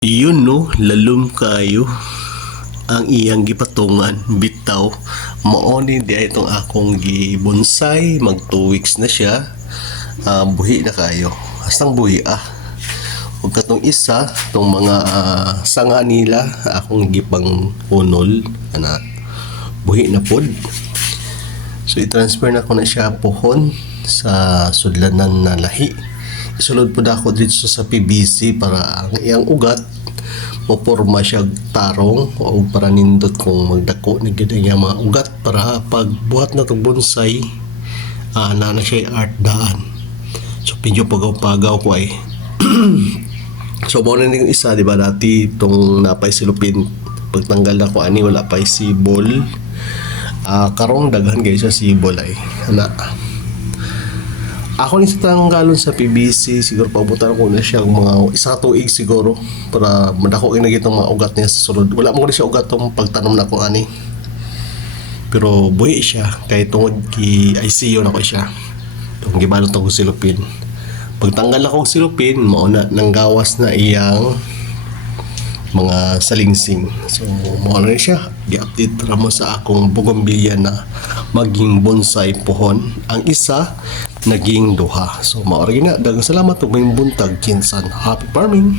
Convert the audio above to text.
Iyon no, lalom kayo ang iyang gipatungan bitaw. Mao ni di itong akong gibonsay, mag 2 weeks na siya. Buhi na kayo. Hastang buhi ug katong isa tong mga sanga nila akong gipang unol ana buhi na pod. So i-transfer na ko na siya pohon sa sudlanan na lahi. Isulod po ako dito sa PBC para ang iyang ugat maporma siya tarong o para nindot kung magdako na gid ang mga ugat para pag buhat na tong bonsai na siya art daan. So pinyo pagaw-pagaw ko ay so mo na yung isa di ba dati itong napay silupin pagtanggal na ko ani wala pay sibol karong daghan guys sa sibol ay ana. Ako ni sa tanggalon sa PBC siguro pabutan ko na siya mga isa tuig siguro para madako na gitong mga ugat niya sa sulod. Wala mo siya ugat tong pagtanom na ko ani. Pero buhi siya kay tungod ki ICU na ko siya. Tong gibalot ko silupin. Pagtanggal ako silupin, mao na nang gawas na iyang mga salingsing. So mao na siya. Gi-update ra mo sa akong bougainvillea na maging bonsai pohon. Ang isa naging duha. So mao ra gina. Daghang salamat ug may buntag kinsan. Happy farming.